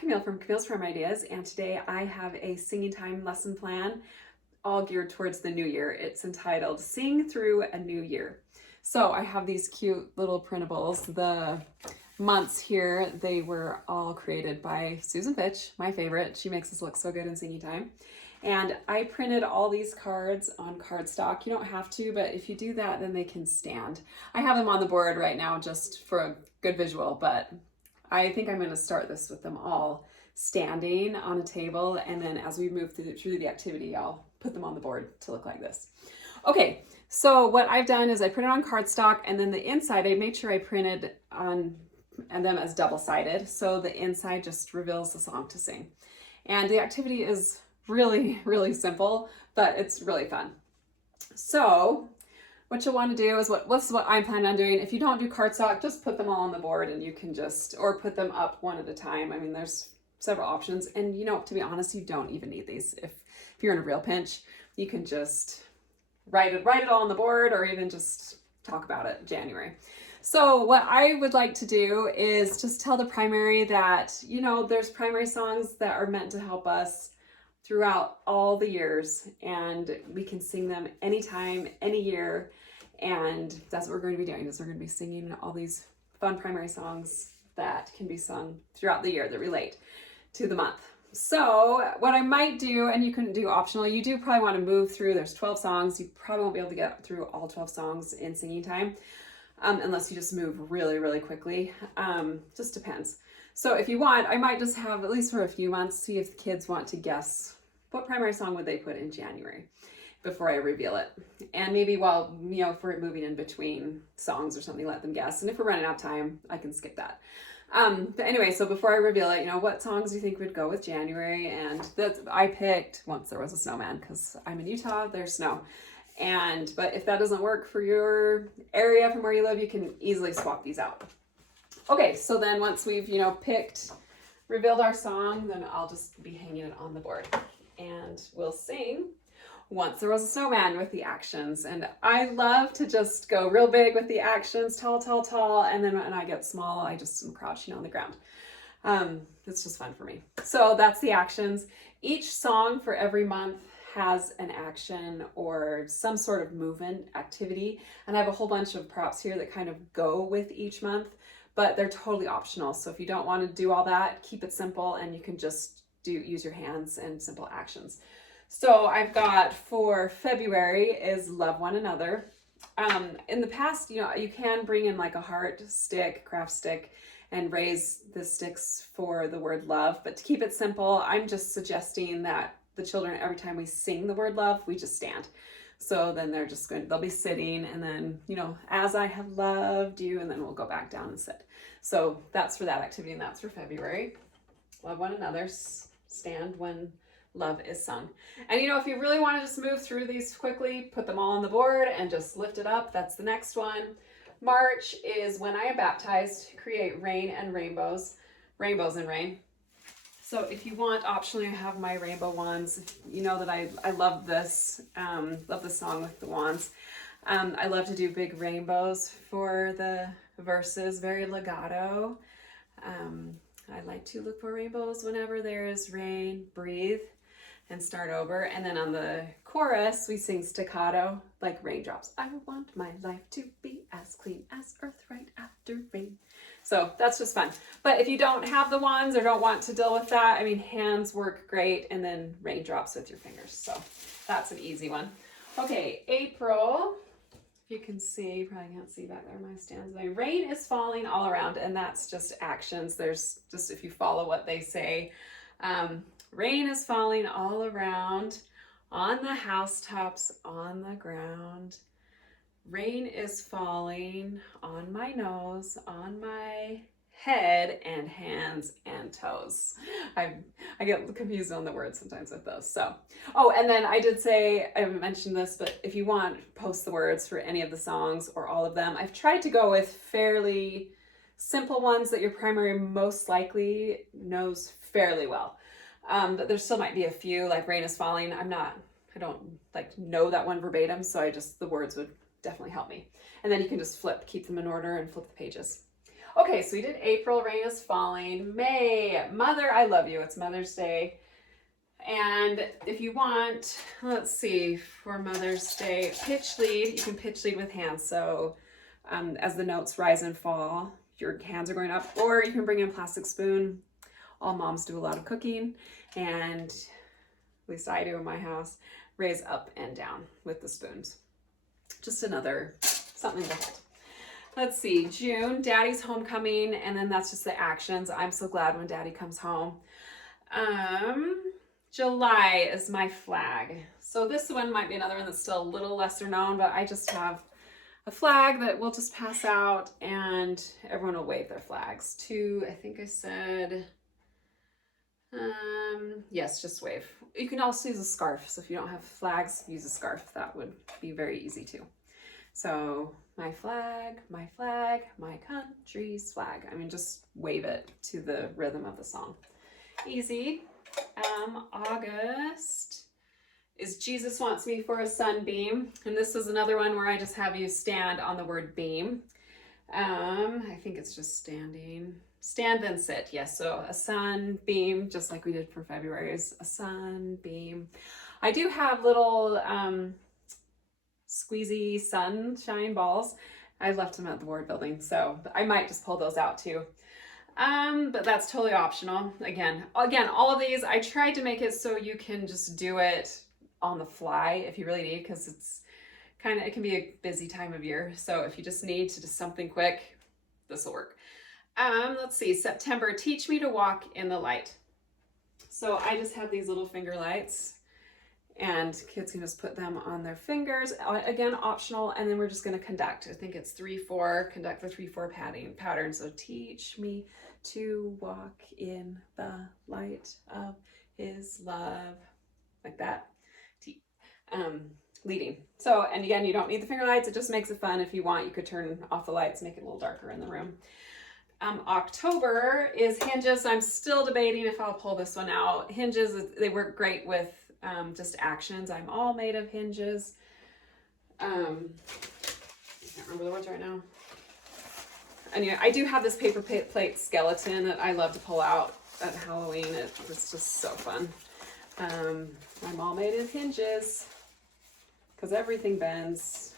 Camille from Camille's Farm Ideas, and today I have a singing time lesson plan all geared towards the new year. It's entitled Sing Through a New Year. So I have these cute little printables. The months here, they were all created by Susan Fitch, my favorite. She makes us look so good in singing time. And I printed all these cards on cardstock. You don't have to, but if you do that, then they can stand. I have them on the board right now just for a good visual, but I think I'm going to start this with them all standing on a table, and then as we move through the activity, I'll put them on the board to look like this. Okay, so what I've done is I printed on cardstock, and then the inside, I made sure I printed on and them as double-sided, so the inside just reveals the song to sing. And the activity is really, really simple, but it's really fun. So what you'll want to do is this is what I'm planning on doing. If you don't do cardstock, just put them all on the board and you can or put them up one at a time. I mean, there's several options, and to be honest, you don't even need these. If you're in a real pinch, you can just write it all on the board, or even just talk about it in January. So what I would like to do is just tell the primary that, there's primary songs that are meant to help us throughout all the years, and we can sing them anytime, any year. And that's what we're going to be doing, is we're going to be singing all these fun primary songs that can be sung throughout the year that relate to the month. So what I might do, and you can do optional, you do probably want to move through, there's 12 songs. You probably won't be able to get through all 12 songs in singing time, unless you just move really, really quickly. Just depends. So if you want, I might just have, at least for a few months, see if the kids want to guess what primary song would they put in January before I reveal it. And maybe while, if we're moving in between songs or something, let them guess. And if we're running out of time, I can skip that. But anyway, so before I reveal it, what songs do you think would go with January? And I picked Once There Was a Snowman, because I'm in Utah, there's snow. But if that doesn't work for your area from where you live, you can easily swap these out. Okay, so then once we've, revealed our song, then I'll just be hanging it on the board. And we'll sing Once There Was a Snowman with the actions. And I love to just go real big with the actions, tall, tall, tall. And then when I get small, I just am crouching on the ground. It's just fun for me. So that's the actions. Each song for every month has an action or some sort of movement activity. And I have a whole bunch of props here that kind of go with each month, but they're totally optional. So if you don't want to do all that, keep it simple, and you can just use your hands and simple actions. So I've got for February is Love One Another. In the past, you can bring in like a heart stick, craft stick, and raise the sticks for the word love. But to keep it simple, I'm just suggesting that the children, every time we sing the word love, we just stand. So then they'll be sitting, and then, as I have loved you, and then we'll go back down and sit. So that's for that activity, and that's for February. Love one another, stand when love is sung. And if you really want to just move through these quickly, put them all on the board and just lift it up. That's the next one. March is When I Am Baptized, create rain and rainbows and rain. So if you want, optionally, I have my rainbow wands. You know that I love this, love the song with the wands. I love to do big rainbows for the verses, very legato. I like to look for rainbows whenever there is rain, breathe, and start over. And then on the chorus, we sing staccato, like raindrops. I want my life to be as clean as earth right after rain. So that's just fun. But if you don't have the wands or don't want to deal with that, hands work great, and then raindrops with your fingers. So that's an easy one. Okay, April. You can see, probably can't see back there, my stands. Rain is falling all around, and that's just actions. There's just, if you follow what they say, rain is falling all around, on the housetops, on the ground. Rain is falling on my nose, on my head, and hands and toes. I get confused on the words sometimes with those. So, and then I did say, I haven't mentioned this, but if you want, post the words for any of the songs or all of them. I've tried to go with fairly simple ones that your primary most likely knows fairly well. But there still might be a few, like Rain is Falling. I don't know that one verbatim, so the words would definitely help me. And then you can just keep them in order and flip the pages. Okay, so we did April, rain is falling. May, mother, I love you. It's Mother's Day. And if you want, let's see, for Mother's Day, pitch lead, you can pitch lead with hands. So as the notes rise and fall, your hands are going up, or you can bring in a plastic spoon. All moms do a lot of cooking, and at least I do in my house, raise up and down with the spoons. Just another something to hit. Let's see, June, Daddy's homecoming, and then that's just the actions. I'm so glad when Daddy comes home. July is my flag. So this one might be another one that's still a little lesser known, but I just have a flag that we'll just pass out and everyone will wave their flags to, I think I said, yes, just wave. You can also use a scarf. So if you don't have flags, use a scarf. That would be very easy too. So my flag, my country's flag. I mean, just wave it to the rhythm of the song. Easy. August is Jesus Wants Me for a Sunbeam. And this is another one where I just have you stand on the word beam. I think it's just standing. Stand, then sit. Yes, so a sunbeam, just like we did for February, is a sunbeam. I do have little squeezy sunshine balls. I left them at the ward building, so I might just pull those out too. But that's totally optional. Again, all of these, I tried to make it so you can just do it on the fly if you really need, because it's it can be a busy time of year. So if you just need to do something quick, this will work. Let's see, September, teach me to walk in the light. So I just have these little finger lights, and kids can just put them on their fingers. Again, optional, and then we're just gonna conduct. I think it's 3-4, conduct the 3-4 pattern. So teach me to walk in the light of his love, like that. Leading. So, and again, you don't need the finger lights. It just makes it fun. If you want, you could turn off the lights, make it a little darker in the room. October is hinges. I'm still debating if I'll pull this one out. Hinges, they work great with just actions. I'm all made of hinges. I can't remember the words right now. Anyway, I do have this paper plate skeleton that I love to pull out at Halloween. It's just so fun. I'm all made of hinges because everything bends.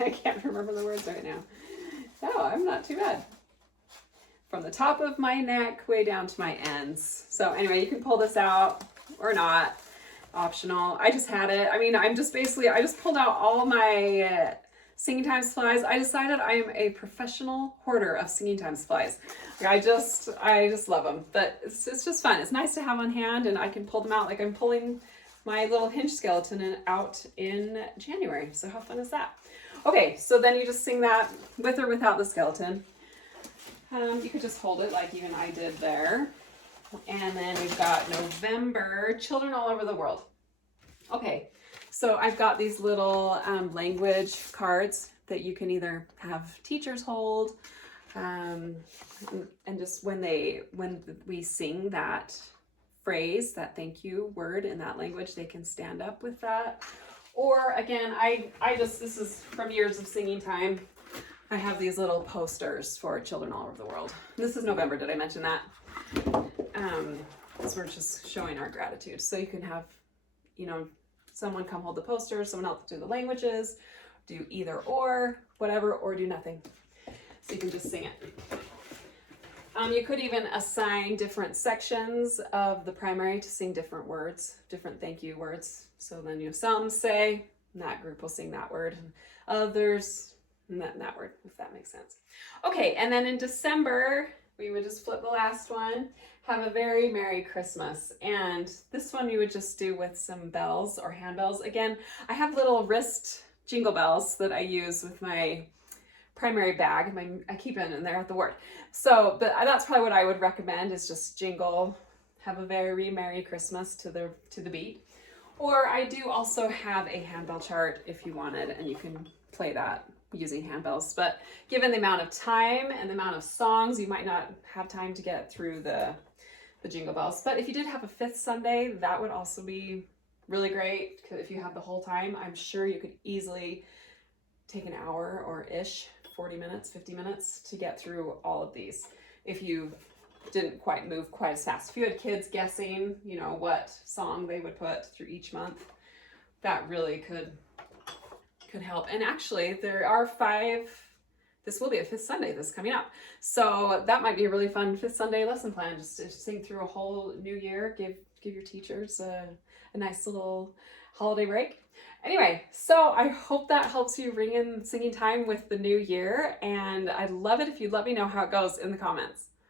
I can't remember the words right now. No, I'm not too bad. From the top of my neck way down to my ends. So anyway, you can pull this out or not. Optional. I just had it. I mean, I just pulled out all my Singing Time supplies. I decided I am a professional hoarder of Singing Time supplies. Like, I just love them. But it's just fun. It's nice to have on hand, and I can pull them out. Like, I'm pulling my little hinge skeleton out in January. So how fun is that? Okay, so then you just sing that with or without the skeleton. You could just hold it like even I did there. And then we've got November, children all over the world. Okay, so I've got these little language cards that you can either have teachers hold, and just when we sing that phrase, that thank you word in that language, they can stand up with that. Or again, this is from years of Singing Time. I have these little posters for children all over the world. This is November, did I mention that? Because we're just showing our gratitude. So you can have, someone come hold the poster, someone else do the languages, do either or, whatever, or do nothing. So you can just sing it. You could even assign different sections of the primary to sing different words, different thank you words. So then some say, and that group will sing that word, and others, and that word, if that makes sense. Okay, and then in December, we would just flip the last one, have a very Merry Christmas. And this one you would just do with some bells or handbells. Again, I have little wrist jingle bells that I use with my primary bag. I keep it in there at the ward. So, but that's probably what I would recommend, is just jingle, have a very Merry Christmas to the beat. Or I do also have a handbell chart if you wanted, and you can play that using handbells. But given the amount of time and the amount of songs, you might not have time to get through the jingle bells. But if you did have a fifth Sunday, that would also be really great, because if you have the whole time, I'm sure you could easily take an hour or ish 40 minutes, 50 minutes to get through all of these. If you didn't quite move quite as fast. If you had kids guessing, you know, what song they would put through each month, that really could help. And actually there are 5, this will be a 5th Sunday this coming up. So that might be a really fun 5th Sunday lesson plan, just to sing through a whole new year, give your teachers a nice little holiday break. Anyway, so I hope that helps you ring in singing time with the new year, and I'd love it if you'd let me know how it goes in the comments.